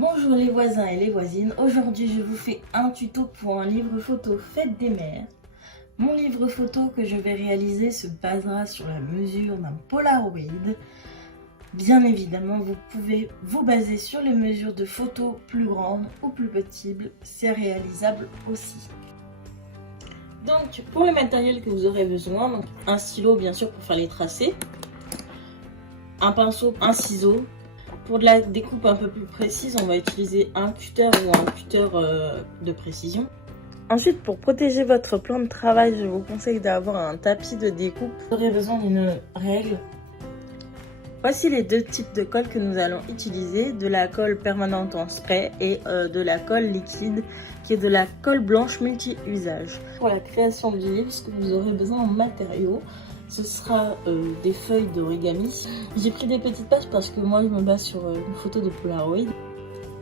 Bonjour les voisins et les voisines, aujourd'hui je vous fais un tuto pour un livre photo Fête des mères. Mon livre photo que je vais réaliser se basera sur la mesure d'un Polaroid. Bien évidemment, vous pouvez vous baser sur les mesures de photos plus grandes ou plus petites, c'est réalisable aussi. Donc pour le matériel que vous aurez besoin, donc un stylo bien sûr pour faire les tracés, un pinceau, un ciseau. Pour de la découpe un peu plus précise, on va utiliser un cutter ou un cutter de précision. Ensuite, pour protéger votre plan de travail, je vous conseille d'avoir un tapis de découpe. Vous aurez besoin d'une règle. Voici les deux types de colle que nous allons utiliser, de la colle permanente en spray et de la colle liquide qui est de la colle blanche multi-usage. Pour la création du livre, ce que vous aurez besoin en matériaux, ce sera des feuilles d'origami. J'ai pris des petites pages parce que moi je me base sur une photo de Polaroid.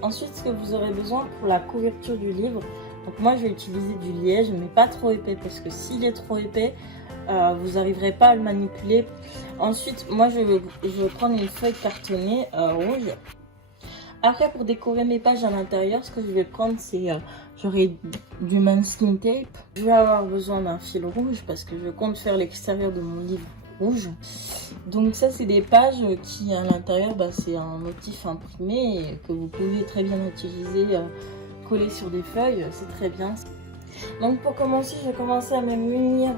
Ensuite, ce que vous aurez besoin pour la couverture du livre, donc moi je vais utiliser du liège mais pas trop épais parce que s'il est trop épais, vous n'arriverez pas à le manipuler. Ensuite, moi je vais prendre une feuille cartonnée rouge. Après, pour décorer mes pages à l'intérieur, ce que je vais prendre, c'est j'aurai du masking tape. Je vais avoir besoin d'un fil rouge parce que je compte faire l'extérieur de mon livre rouge. Donc ça, c'est des pages qui, à l'intérieur, c'est un motif imprimé et que vous pouvez très bien utiliser, coller sur des feuilles, c'est très bien. Donc pour commencer, je vais commencer à me munir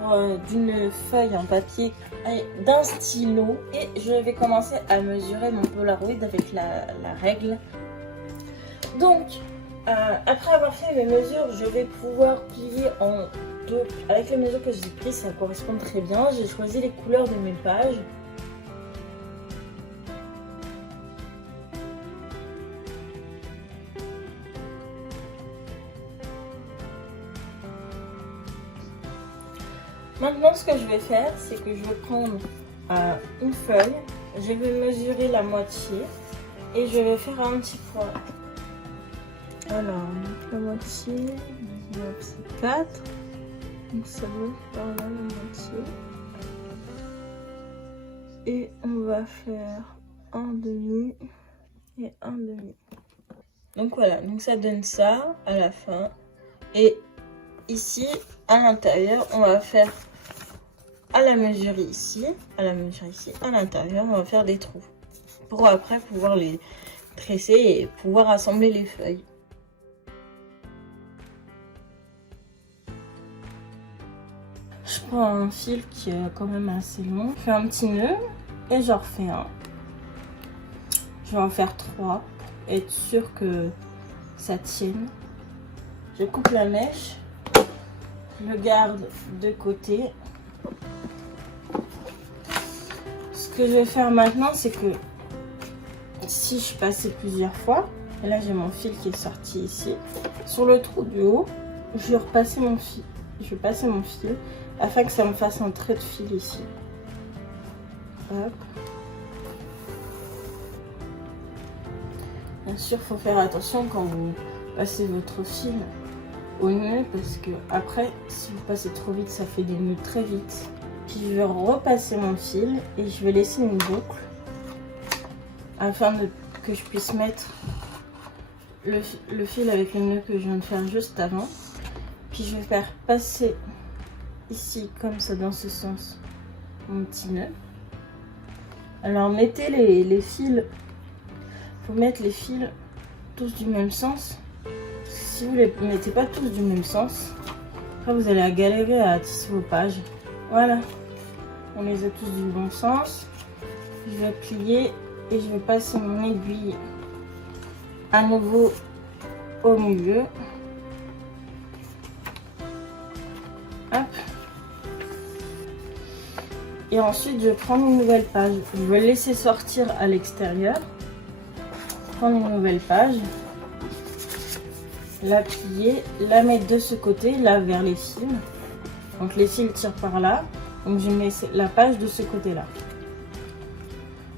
d'une feuille en papier et d'un stylo. Et je vais commencer à mesurer mon Polaroid avec la règle. Donc, après avoir fait mes mesures, je vais pouvoir plier en deux. Avec les mesures que j'ai prises, ça correspond très bien. J'ai choisi les couleurs de mes pages. Maintenant, ce que je vais faire, c'est que je vais prendre une feuille, je vais mesurer la moitié et je vais faire un petit point. Alors, la moitié, c'est 4, donc ça veut par là la moitié. Et on va faire un demi et un demi. Donc voilà, donc ça donne ça à la fin. Et ici, à l'intérieur, on va faire à la mesure ici, à l'intérieur, on va faire des trous pour après pouvoir les tresser et pouvoir assembler les feuilles. Je prends un fil qui est quand même assez long, je fais un petit nœud et j'en refais un. Je vais en faire 3 pour être sûr que ça tienne. Je coupe la mèche, je le garde de côté. Ce que je vais faire maintenant, c'est que si je passais plusieurs fois, et là j'ai mon fil qui est sorti ici, sur le trou du haut, je vais repasser mon fil. Je vais passer mon fil afin que ça me fasse un trait de fil ici. Hop. Bien sûr, il faut faire attention quand vous passez votre fil au nœud parce que après, si vous passez trop vite, ça fait des nœuds très vite. Puis je vais repasser mon fil et je vais laisser une boucle afin que je puisse mettre le fil avec le nœud que je viens de faire juste avant. Puis je vais faire passer ici comme ça dans ce sens mon petit nœud. Alors mettez les fils, il faut mettre les fils tous du même sens. Si vous ne les mettez pas tous du même sens, après vous allez galérer à tisser vos pages. Voilà, on les a tous du bon sens. Je vais plier et je vais passer mon aiguille à nouveau au milieu. Hop. Et ensuite, je vais prendre une nouvelle page. Je vais laisser sortir à l'extérieur. Prendre une nouvelle page. La plier, la mettre de ce côté, là vers les fils. Donc les fils tirent par là. Donc je mets la page de ce côté-là.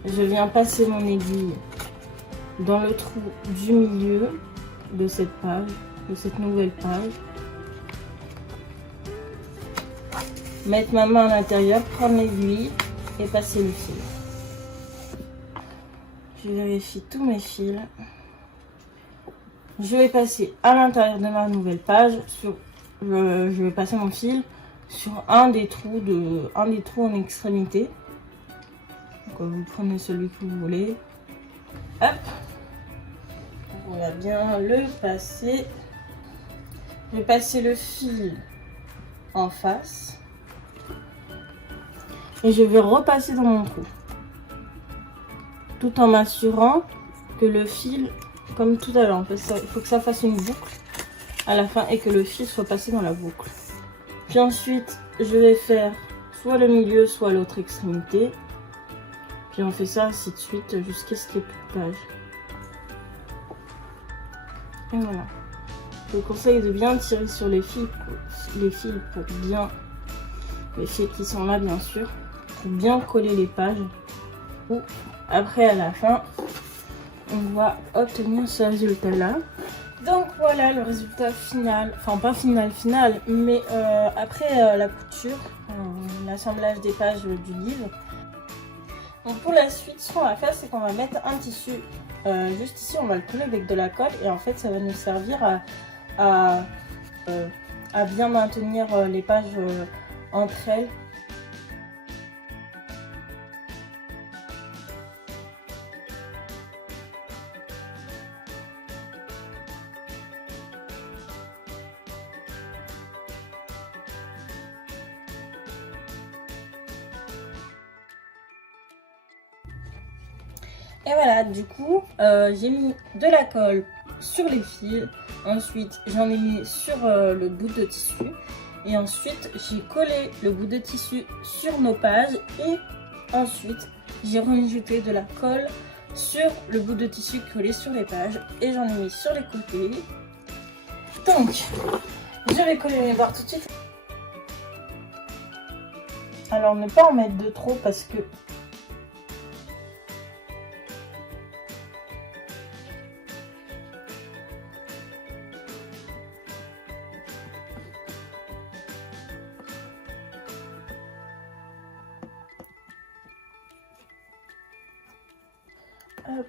Je viens passer mon aiguille dans le trou du milieu de cette page, de cette nouvelle page. Mettre ma main à l'intérieur, prendre l'aiguille et passer le fil. Je vérifie tous mes fils. je vais passer à l'intérieur de ma nouvelle page, je vais passer mon fil sur un des trous en extrémité. Donc vous prenez celui que vous voulez. Hop, on va bien le passer. Je vais passer le fil en face et je vais repasser dans mon trou, tout en m'assurant que le fil, comme tout à l'heure, il faut que ça fasse une boucle à la fin et que le fil soit passé dans la boucle. Puis ensuite, je vais faire soit le milieu, soit l'autre extrémité. Puis on fait ça ainsi de suite jusqu'à ce qu'il n'y ait plus de page. Et voilà. Je vous conseille de bien tirer sur les fils pour bien, les fils qui sont là bien sûr, pour bien coller les pages. Ou après à la fin, on va obtenir ce résultat là. Donc voilà le résultat final, enfin pas final, mais après la couture, l'assemblage des pages du livre. Donc pour la suite, ce qu'on va faire, c'est qu'on va mettre un tissu juste ici, on va le coller avec de la colle et en fait ça va nous servir à bien maintenir les pages entre elles. Et voilà, du coup, j'ai mis de la colle sur les fils. Ensuite, j'en ai mis sur le bout de tissu. Et ensuite, j'ai collé le bout de tissu sur nos pages. Et ensuite, j'ai rajouté de la colle sur le bout de tissu collé sur les pages. Et j'en ai mis sur les côtés. Donc, je vais coller mes barres tout de suite. Alors, ne pas en mettre de trop parce que... Hop.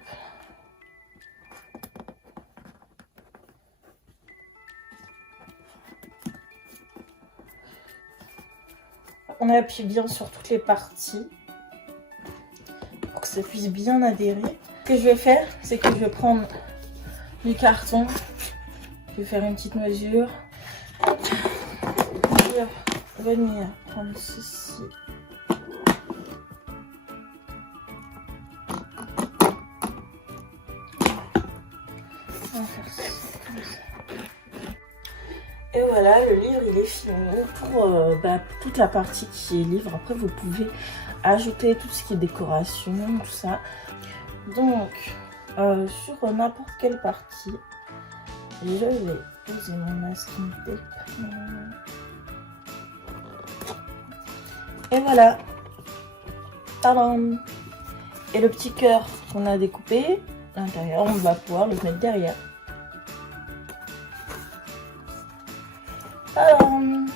On appuie bien sur toutes les parties pour que ça puisse bien adhérer. Ce que je vais faire, c'est que je vais prendre du carton, je vais faire une petite mesure. Je vais venir prendre ceci. On va faire ça comme ça. Et voilà, le livre il est fini pour toute la partie qui est livre. Après vous pouvez ajouter tout ce qui est décoration, tout ça. Donc sur n'importe quelle partie, je vais poser mon masking tape. Et voilà. Tadam! Et le petit cœur qu'on a découpé, à l'intérieur, on va pouvoir le mettre derrière. Tadam!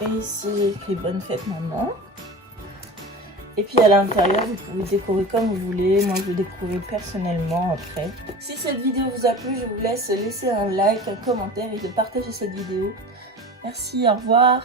Et ici, j'ai écrit bonne fête maman. Et puis à l'intérieur, vous pouvez décorer comme vous voulez. Moi, je vais décorer personnellement après. Si cette vidéo vous a plu, je vous laisse laisser un like, un commentaire et de partager cette vidéo. Merci, au revoir.